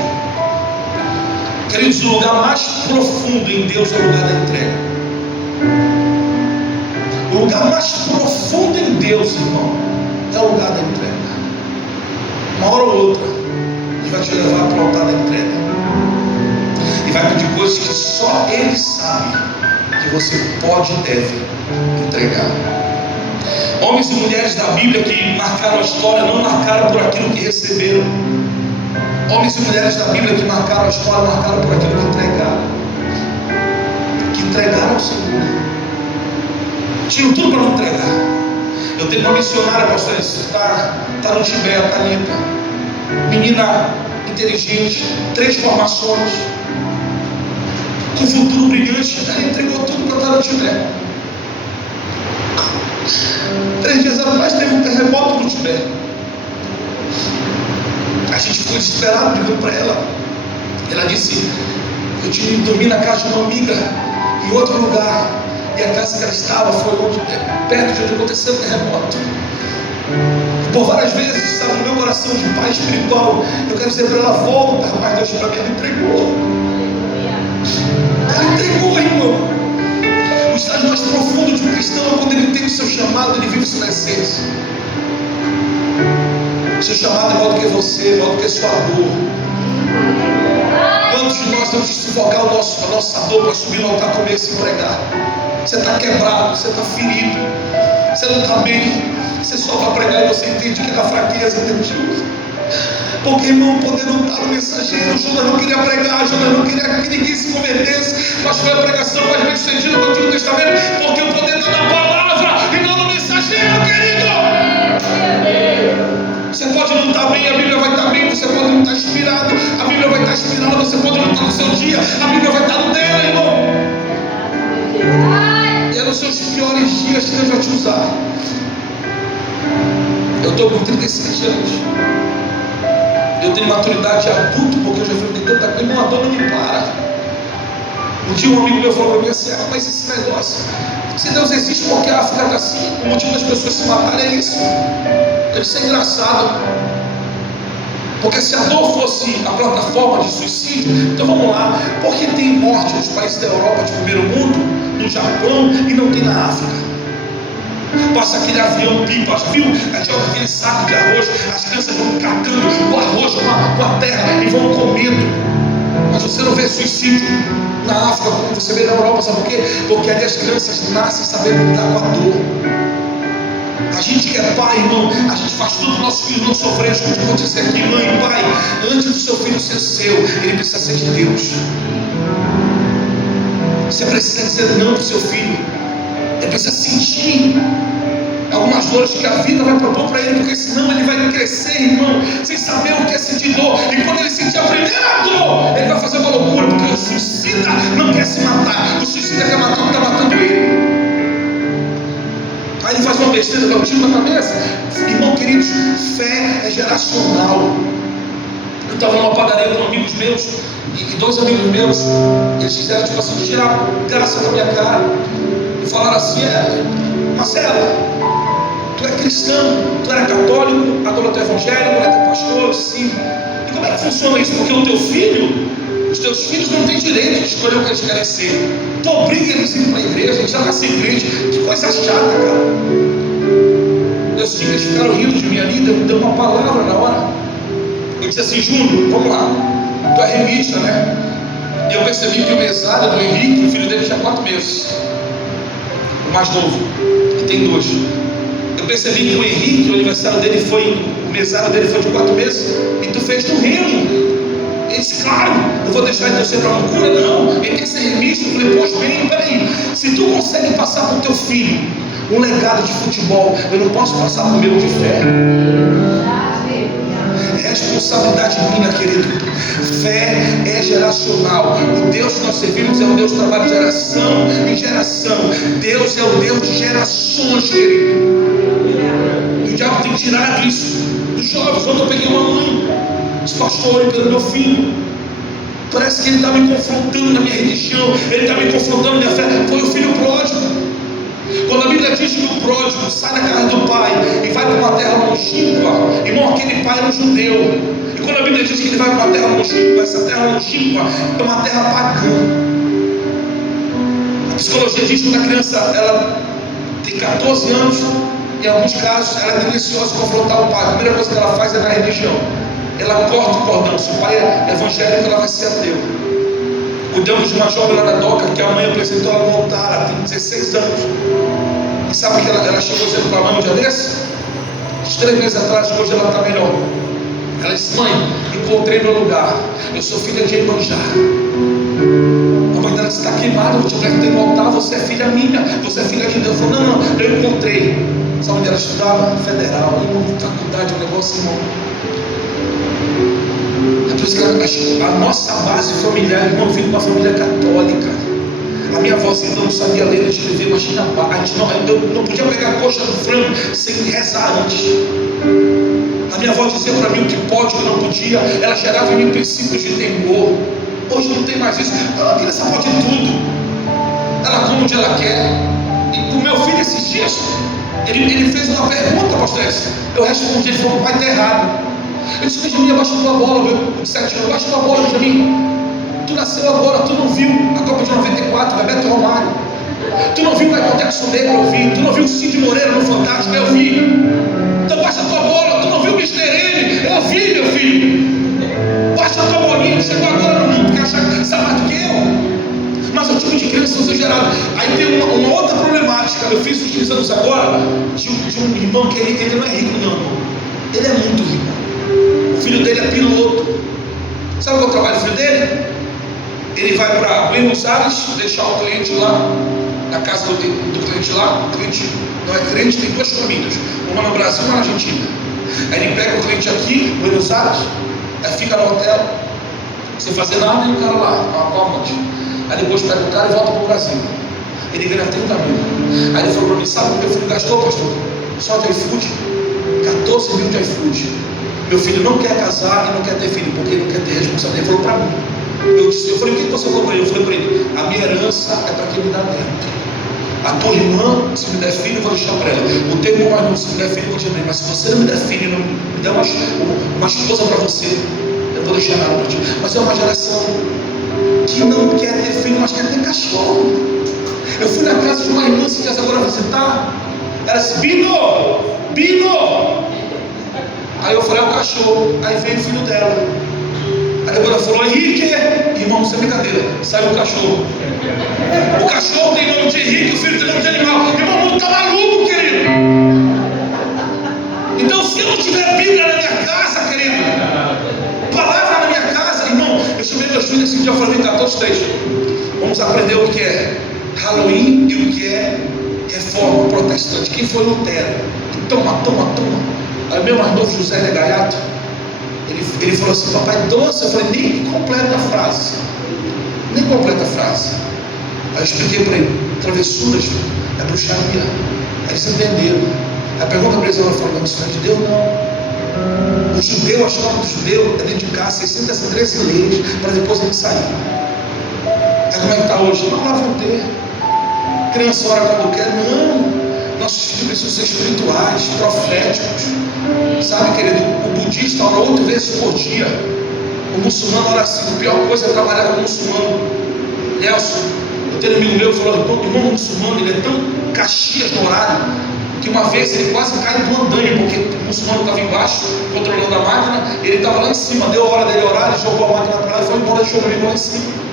Queridos, o lugar mais profundo em Deus é o lugar da entrega. O lugar mais profundo em Deus, irmão, é o lugar da entrega. Uma hora ou outra, Ele vai te levar para o altar da entrega e vai pedir coisas que só Ele sabe que você pode e deve entregar. Homens e mulheres da Bíblia que marcaram a história não marcaram por aquilo que receberam. Homens e mulheres da Bíblia que marcaram a história marcaram por aquilo que entregaram. Que entregaram ao Senhor. Tinham tudo para não entregar. Eu tenho uma missionária, pastor, está no Tibete, Thalita, menina inteligente, 3 formações, com futuro brilhante. Ela entregou tudo para estar no Tibete. 3 dias atrás teve um terremoto no Tibete. A gente ficou desesperado, ligando para ela. Ela disse: eu tive que dormir na casa de uma amiga em outro lugar, e a casa que ela estava foi perto de onde aconteceu o terremoto. Por várias vezes, sabe, no meu coração de pai espiritual, eu quero dizer para ela: volta. Mas Deus para mim, ela entregou. Ela entregou, irmão. O estágio mais profundo de um cristão é quando ele tem o seu chamado, ele vive sua essência. O seu chamado é maior do que você, maior do que a sua dor. Quantos de nós temos que sufocar a nossa dor para subir no altar, comer e se pregar? Você está quebrado, você está ferido, você não está bem. Você só vai pregar e você entende que é a fraqueza de Deus. Porque, irmão, o poder não está no mensageiro. Jonas não queria pregar, Jonas não queria que ninguém se convertesse, mas foi a pregação mais bem sucedida no Antigo Testamento, porque o poder está na palavra e não no mensageiro, querido. Você pode não estar bem, a Bíblia vai estar bem. Você pode não estar inspirado, a Bíblia vai estar inspirada. Você pode não estar no seu dia, a Bíblia vai estar no dela, irmão. E é nos seus piores dias que Deus vai te usar. Eu estou com 37 anos. Eu tenho maturidade de adulto, porque eu já enfrentei tanta coisa. Irmão, a dor não me para. Um dia um amigo meu falou para mim assim: mas esse negócio, se Deus existe, porque a África está assim, o motivo das pessoas se matarem é isso. Isso é engraçado. Porque se a dor fosse a plataforma de suicídio, então vamos lá, por que tem morte nos países da Europa de primeiro mundo, no Japão, e não tem na África? Passa aquele avião pipa, já viu? Joga aquele saco de arroz, as crianças vão catando o arroz com a terra e vão comendo. Mas você não vê suicídio na África como você vê na Europa. Sabe por quê? Porque ali as crianças nascem sabendo lidar com a dor. A gente que é pai, irmão, a gente faz tudo para nossos filhos não sofrerem. Escute o que eu vou dizer aqui: mãe, pai, antes do seu filho ser seu, ele precisa ser de Deus. Você precisa dizer não para o seu filho. Ele precisa sentir algumas dores que a vida vai propor para ele, porque senão ele vai crescer, irmão, sem saber o que é sentir dor. E quando ele sentir a primeira dor, ele vai fazer uma loucura, porque o suicida não quer se matar. O suicida quer matar o que está matando ele. Aí ele faz uma besteira, dá um tiro na cabeça. Irmão, queridos, fé é geracional. Eu estava numa padaria com amigos meus, e 2 amigos meus, eles fizeram tipo assim, tirar graça na minha cara e falaram assim: Marcelo, tu é cristão, tu era católico, agora tu é evangélico, agora tu é pastor. Sim. E como é que funciona isso? Porque o teu filho Os teus filhos não têm direito de escolher o que eles querem ser. Tu obriga eles a ir para a igreja, eles já nascem crente. Que coisa chata, cara. Deus tinha, eles ficaram rindo de mim ali, deu uma palavra na hora. Eu disse assim: Júnior, vamos lá, tu é remista, né? E eu percebi que o mesário do Henrique, o filho dele, tinha 4 meses, o mais novo, que tem 2. Eu percebi que o Henrique, o aniversário dele foi, o mesário dele foi de 4 meses, e tu fez do remo. Ele disse: claro, eu vou deixar ele torcer para a loucura? Não, ele tem que ser remista. Eu falei: poxa, bem, peraí, se tu consegue passar para o teu filho um legado de futebol, eu não posso passar para o meu de fé? Responsabilidade minha, querido. Fé é geracional. O Deus que nós servimos é um Deus que trabalha de geração em geração. Deus é o Deus de gerações, querido. E o diabo tem tirado isso dos jovens. Quando eu peguei uma mãe, disse: pastor, ore pelo meu filho. Parece que ele está me confrontando na minha religião, ele está me confrontando na minha fé. Foi o filho pródigo. Quando a Bíblia diz que o pródigo sai da casa do pai e vai para uma terra longínqua, irmão, aquele pai era um judeu. E quando a Bíblia diz que ele vai para uma terra longínqua, essa terra longínqua é uma terra pagã. A psicologia diz que quando a criança ela tem 14 anos, em alguns casos, ela é tendenciosa a confrontar o pai. A primeira coisa que ela faz é na religião. Ela corta o cordão. Se o pai é evangélico, ela vai ser ateu. Cuidamos de uma jovem lá na DOCA que a mãe apresentou ela no altar, ela tem 16 anos. E sabe que ela chegou dizendo para a mãe um dia desse? Uns 3 meses atrás, hoje ela está melhor. Ela disse: mãe, encontrei meu lugar, eu sou filha de Iemanjá. A mãe dela disse: está queimada, eu te apresentei no altar, você é filha minha, você é filha de Deus. Eu falei: não, eu encontrei. Sabe onde ela estudava? Federal, faculdade, um negócio, irmão. É por isso que a nossa base familiar, irmão, vem de uma família católica. A minha avózinha não sabia ler e escrever, imagina, eu não podia pegar a coxa do frango sem rezar antes. A minha avó dizia para mim o que pode, o que não podia. Ela gerava em mim princípios de temor. Hoje não tem mais isso. A criança pode tudo, ela come onde ela quer. E o meu filho, esses dias, ele fez uma pergunta, pastor. Eu respondi, ele falou: pai, está errado. Eu disse: Benjamin, abaixa a tua bola, meu, de 7 anos, abaixa a tua bola, Benjamin. Tu nasceu agora, tu não viu a Copa de 94, Bebeto Romário. Tu não viu o Michael Jackson dele, eu vi. Tu não viu o Cid Moreira no Fantástico, eu vi. Então baixa a tua bola. Tu não viu o Mr. M, eu vi, meu filho. Baixa a tua bolinha, chegou agora no mundo, quer achar que sabe mais do que eu. Mas o tipo de criança são gerados. Aí tem uma outra problemática. Eu fiz uns 15 anos agora de um irmão que ele não é rico, não, irmão. Ele é muito rico. O filho dele é piloto. Sabe qual é o trabalho do filho dele? Ele vai para Buenos Aires deixar o cliente lá, na casa do cliente lá. O cliente não é crente, tem 2 famílias, uma no Brasil e uma na Argentina. Aí ele pega o cliente aqui, Buenos Aires, aí fica no hotel, sem fazer nada, e o cara lá, com a amante. Aí depois pega o cara e volta para o Brasil. Ele ganha 30 mil. Aí ele falou para mim: sabe o que meu filho gastou, pastor? Só de iFood, 14 mil de iFood. Meu filho não quer casar e não quer ter filho, porque ele não quer ter responsabilidade. Ele falou para mim. Eu falei: o que você falou para ele? Eu falei para ele: a minha herança é para quem me dá neto. A tua irmã, se me der filho, eu vou deixar para ela. O teu irmão mais novo, se me der filho, eu vou deixar para ele. Mas se você não me der filho e não me der uma esposa para você, eu vou deixar nada para ti. Mas é uma geração que não quer ter filho, mas quer ter cachorro. Eu fui na casa de uma irmã que quer agora visitar. Ela disse: Bino! Aí eu falei: é o cachorro. Aí veio o filho dela. Aí depois ela falou: Henrique, irmão, sem brincadeira, saiu o cachorro. O cachorro tem nome de Henrique, o filho tem nome de animal. Irmão, o mundo está maluco, querido. Então, se eu não tiver Bíblia na minha casa, querido, palavra na minha casa, irmão, eu chamei meus filhos esse dia e falei: vem cá, todos 3, vamos aprender o que é Halloween e o que é reforma protestante. Quem foi Lutero? Toma. Aí meu mais novo, José de Gaiato, ele falou assim: papai doce. Eu falei: nem completa a frase. Aí eu expliquei para ele: travessuras é bruxaria. Aí eles entenderam. Aí pergunta para eles: ela falou: não, isso não é de Deus, não. O judeu, a escola do judeu é dedicar 613 leis para depois ele sair. Aí como é que está hoje? Não, lá vão ter. Criança ora quando quer. Não. Nossos filhos precisam ser espirituais, proféticos. Sabe, querido, o budista ora 8 vezes por dia. O muçulmano ora assim. A pior coisa é trabalhar com o muçulmano. Nelson, eu tenho um amigo meu que falou: irmão muçulmano, ele é tão caxias no horário, que uma vez ele quase cai do andaime, porque o muçulmano estava embaixo, controlando a máquina, ele estava lá em cima, deu a hora dele orar, ele jogou a máquina para lá e foi embora, deixou o amigo lá em cima.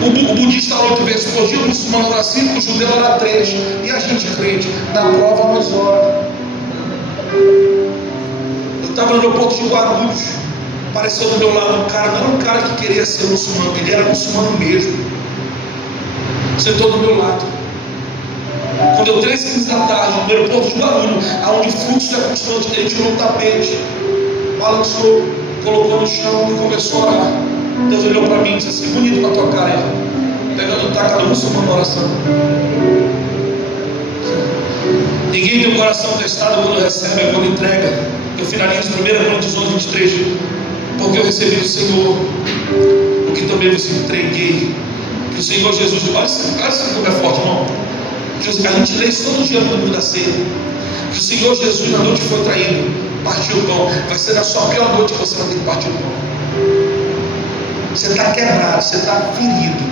O budista ora 8 vezes por dia, o muçulmano ora 5, o judeu ora 3, e a gente crente, na prova nós ora. Eu estava no aeroporto de Guarulhos, apareceu do meu lado um cara, não era um cara que queria ser muçulmano, ele era muçulmano mesmo, sentou do meu lado. Quando deu 3h15 da tarde, no aeroporto de Guarulhos, onde o fluxo é constante, ele tirou um tapete, balançou, colocou no chão e começou a orar. Deus olhou para mim e disse assim: bonito com a tua cara, pegando o tacado muçulmano na oração. Ninguém tem o coração testado quando recebe, é quando entrega. Eu finalizo 1 Coríntios 11:23, porque eu recebi do Senhor o que também vos entreguei, que o Senhor Jesus, olha isso como é forte, irmão. A gente lê isso todo dia no domingo da ceia, que o Senhor Jesus, na noite que foi traído, partiu o pão. Vai ser na sua pior noite que você vai ter que partir o pão. Você está quebrado, você está ferido,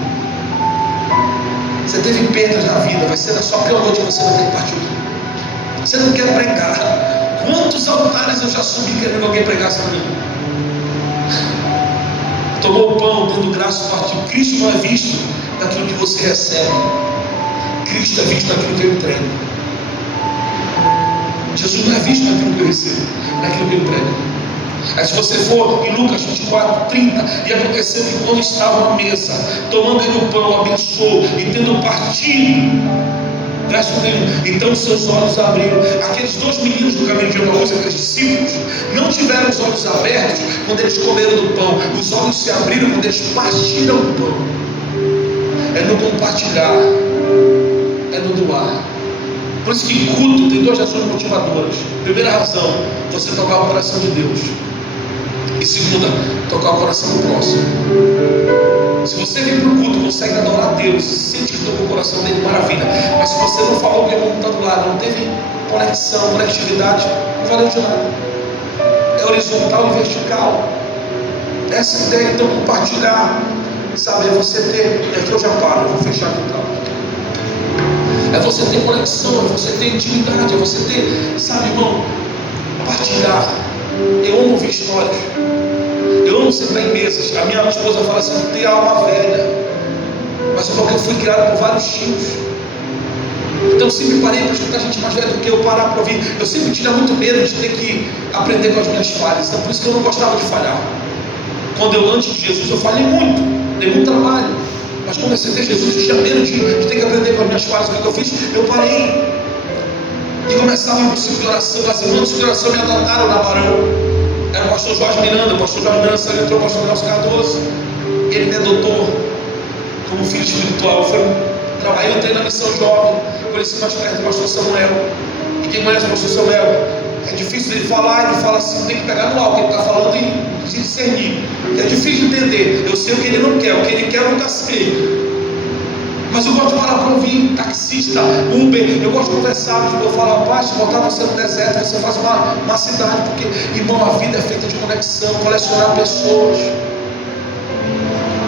você teve perdas na vida, vai ser na sua pior noite que você vai ter que partir o pão. Você não quer pregar. Quantos altares eu já subi querendo que alguém pregasse para mim? Tomou o pão, dando graça, partiu. Cristo não é visto daquilo que você recebe, Cristo é visto naquilo que eu entrego. Jesus não é visto naquilo que eu recebo, naquilo que eu entrego. Aí se você for em Lucas 24:30, e aconteceu que quando estavam à mesa, tomando ele o pão, abençoou, e tendo partido, verso 1, então seus olhos abriram. Aqueles 2 meninos do caminho de Emaús, aqueles discípulos, não tiveram os olhos abertos quando eles comeram do pão. Os olhos se abriram quando eles partiram o pão. É no compartilhar, é no doar. Por isso que culto tem 2 razões motivadoras. Primeira razão, você tocar o coração de Deus. E segunda, tocar o coração do próximo. Se você vem para o culto, consegue adorar a Deus, sente que tocou o coração dele, maravilha. Mas se você não falou com o irmão que está do lado, não teve conectividade, não valeu de nada. É horizontal e vertical. Essa ideia, então, compartilhar, sabe, é você ter, e aqui eu já paro, eu vou fechar aqui, tá? É você ter conexão, é você ter intimidade, é você ter, sabe, irmão, partilhar. Eu amo ouvir histórias, eu amo sentar em mesas. A minha esposa fala assim: não tem alma velha, mas porque eu fui criado por vários tios. Então eu sempre parei para escutar gente mais velha do que eu, parar para ouvir. Eu sempre tinha muito medo de ter que aprender com as minhas falhas. Então por isso que eu não gostava de falhar. Quando eu, antes de Jesus, eu falhei muito, dei muito trabalho. Mas quando eu aceitei Jesus, eu tinha medo de ter que aprender com as minhas falhas. O que eu fiz? Eu parei. E começava a ir para o ciclo de oração. As irmãs do ciclo de oração me adotaram na Barão. Era o pastor Jorge Miranda. O pastor Jorge Miranda saiu, entrou o pastor Nelson Cardoso. Ele me adotou como filho espiritual. Eu entrei na missão jovem, conheci mais perto do pastor Samuel. E quem conhece o pastor Samuel, é difícil ele falar, ele fala assim, tem que pegar no alto, ele está falando e discernir. É difícil de entender. Eu sei o que ele não quer, o que ele quer eu nunca sei. Mas eu gosto de parar para ouvir, taxista, Uber, eu gosto de conversar. Eu falo: rapaz, botar você no deserto, você faz uma cidade, porque, irmão, a vida é feita de conexão, colecionar pessoas,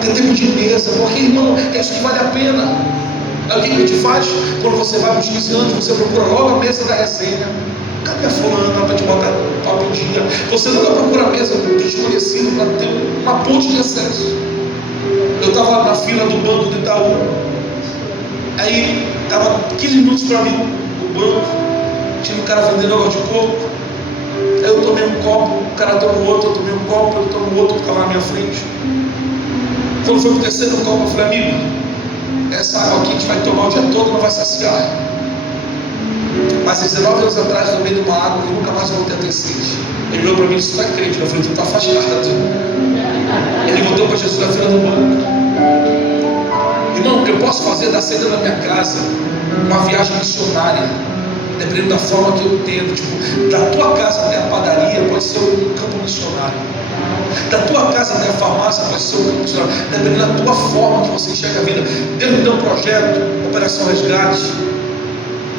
ter tempo de mesa, porque, irmão, é isso que vale a pena. O que a gente faz? Quando você vai aos 15 anos, você procura logo a mesa da resenha. Cadê a fulana para te botar papo em dia? Você nunca procura a mesa com desconhecido para ter uma ponte de acesso. Eu estava na fila do banco do Itaú. Aí estava 15 minutos para mim o banco, tinha um cara vendendo água de coco. Aí eu tomei um copo, o cara tomou outro, eu tomei um copo, eu tomei outro que estava na minha frente. Quando foi o terceiro copo, eu falei: amigo, essa água aqui a gente vai tomar o dia todo, não vai saciar. Mas 19 anos atrás, no meio de uma água que nunca mais voltei a ter sede. Ele olhou para mim e disse: tu é crente? Eu falei: tu está afastado. Ele voltou para Jesus na fila do banco. Irmão, eu posso fazer da saída da minha casa uma viagem missionária, dependendo da forma que eu entendo. Tipo, da tua casa até a padaria pode ser um campo missionário. Da tua casa até a farmácia pode ser um campo missionário. Dependendo da tua forma que você enxerga a vida. Deus me deu um projeto, Operação Resgate,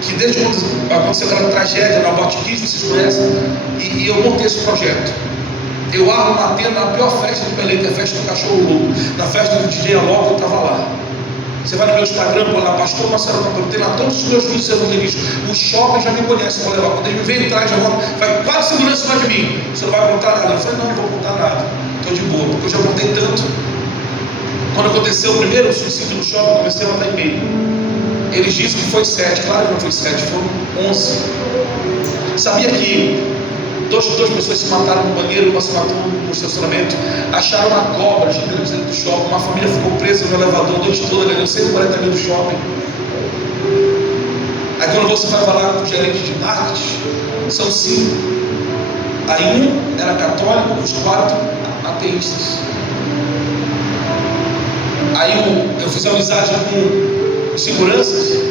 que desde quando aconteceu aquela tragédia no Aborte Kids, vocês conhecem, e eu montei esse projeto. Eu armo uma tenda na pior festa de Belém, que é a festa do cachorro louco. Na festa do DJ Alok, eu estava lá. Você vai no meu Instagram, põe lá, pastor Marcelo Campelo, tem lá todos os meus vídeos evangelísticos. O shopping já me conhece, vou levar. Quando ele me vem atrás, já vai quase segurança em cima de mim. Você não vai contar nada. Eu falei, não vou contar nada. Estou de boa, porque eu já contei tanto. Quando aconteceu o primeiro suicídio no shopping, eu comecei a mandar e-mail. Eles dizem que foi 7, claro que não foi 7, foram 11. Sabia que duas pessoas se mataram no banheiro, uma se matou no estacionamento. Acharam uma cobra gigante dentro do shopping. Uma família ficou presa no elevador a noite toda, ganhou 140 mil do shopping. Aí quando você vai falar com o gerente de marketing, são 5. Aí um era católico, os 4 ateístas. Aí eu fiz amizade com os seguranças.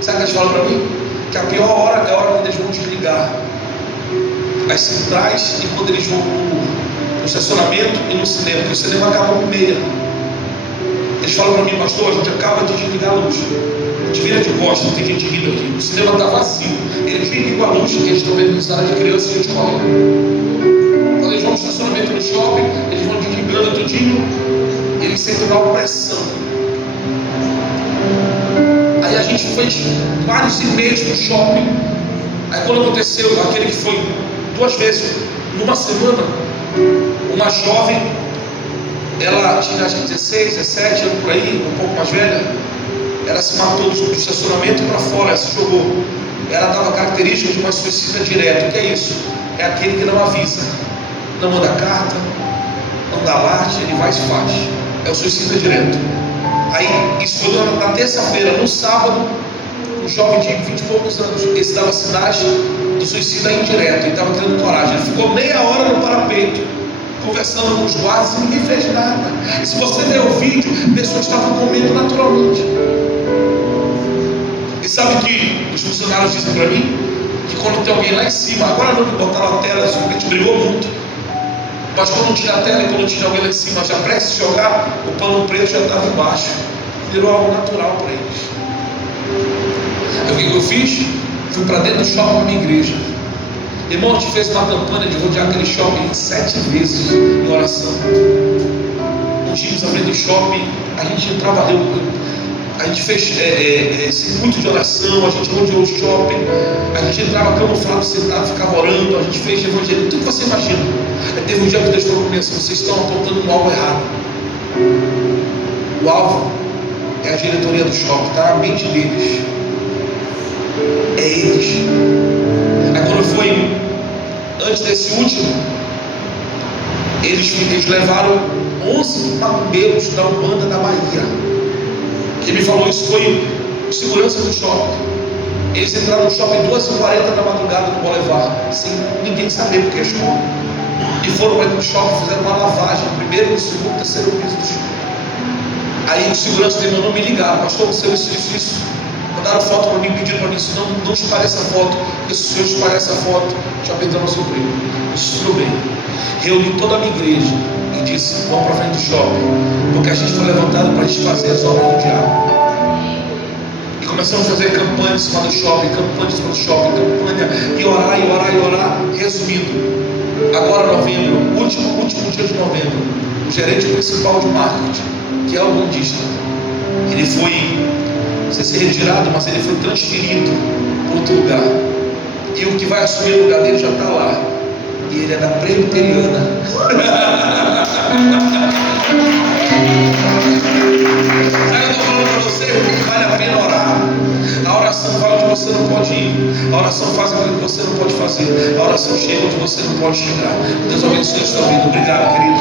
Sabe o que eles falam para mim? Que a pior hora é a hora quando eles vão desligar as centrais e quando eles vão no estacionamento e no cinema, porque o cinema acaba com 1h30. Eles falam para mim, pastor, a gente acaba de desligar a luz, a gente vira de costas, não tem gente rindo aqui, o cinema está vazio, eles ligam a luz e eles estão vendo sala de criança e de escola. Quando eles vão no estacionamento no shopping, eles vão desligando tudinho, eles sentem uma opressão. Aí a gente fez vários e-mails no shopping. Aí quando aconteceu aquele que foi 2 vezes numa semana, uma jovem, ela tinha acho que 16, 17 anos por aí, um pouco mais velha, ela se matou do estacionamento para fora, ela se jogou. Ela dava característica de uma suicida direto. O que é isso? É aquele que não avisa, não manda carta, não dá larte, ele vai e se faz. É o suicida direto. Aí isso foi na terça-feira. No sábado, um jovem de 20 e poucos anos, esse dava sinais do suicida indireto, ele estava tendo coragem. Ele ficou meia hora no parapeito, conversando com os guardas e ninguém fez nada. E se você ver o vídeo, pessoas estavam comendo naturalmente. E sabe que os funcionários dizem para mim? Que quando tem alguém lá em cima, agora não, que botaram a tela, a gente brigou muito. Mas quando tira a tela e quando tira alguém lá em cima, já prestes a jogar, o pano preto já estava embaixo. Virou algo natural para eles. Aí o que eu fiz? Fui para dentro do shopping da minha igreja. Irmão, a gente fez uma campanha de rodear aquele shopping 7 vezes em oração. Nós tínhamos à frente do shopping, a gente entrava, a gente fez circuito de oração, a gente rodeou o shopping, a gente entrava camuflado, sentado, ficava orando, a gente fez evangelho, tudo que você imagina. Aí teve um dia que Deus falou comigo assim: vocês estão apontando um alvo errado. O alvo é a diretoria do shopping, está na mente deles. É eles. Aí quando foi antes desse último, eles levaram 11 macumbeiros da Umbanda da Bahia. Quem me falou isso foi o segurança do shopping. Eles entraram no shopping 2h40 da madrugada no Boulevard, sem ninguém saber porque é shopping. E foram para o shopping, fizeram uma lavagem, no primeiro, no segundo, terceiro piso do shopping. Aí o segurança me mandou me ligar: pastor, você isso. Mandaram foto para mim, pediram para mim: não espalhe essa foto, porque se o senhor espalhar essa foto, já perdeu nosso emprego. Isso tudo bem. Reuni toda a minha igreja e disse: vamos para frente do shopping, porque a gente foi levantado para a gente fazer as obras do diabo. E começamos a fazer campanha em cima do shopping, campanha, e orar. Resumindo, agora novembro, último dia de novembro, o gerente principal de marketing, que é o bandista, ele foi, não sei se retirado, mas ele foi transferido para outro lugar. E o que vai assumir o lugar dele já está lá. E ele é da Presbiteriana. Aí eu estou falando para você que vale a pena orar. A oração fala onde você não pode ir. A oração faz aquilo que você não pode fazer. A oração chega onde você não pode chegar. Deus abençoe a sua vida. Obrigado, querido.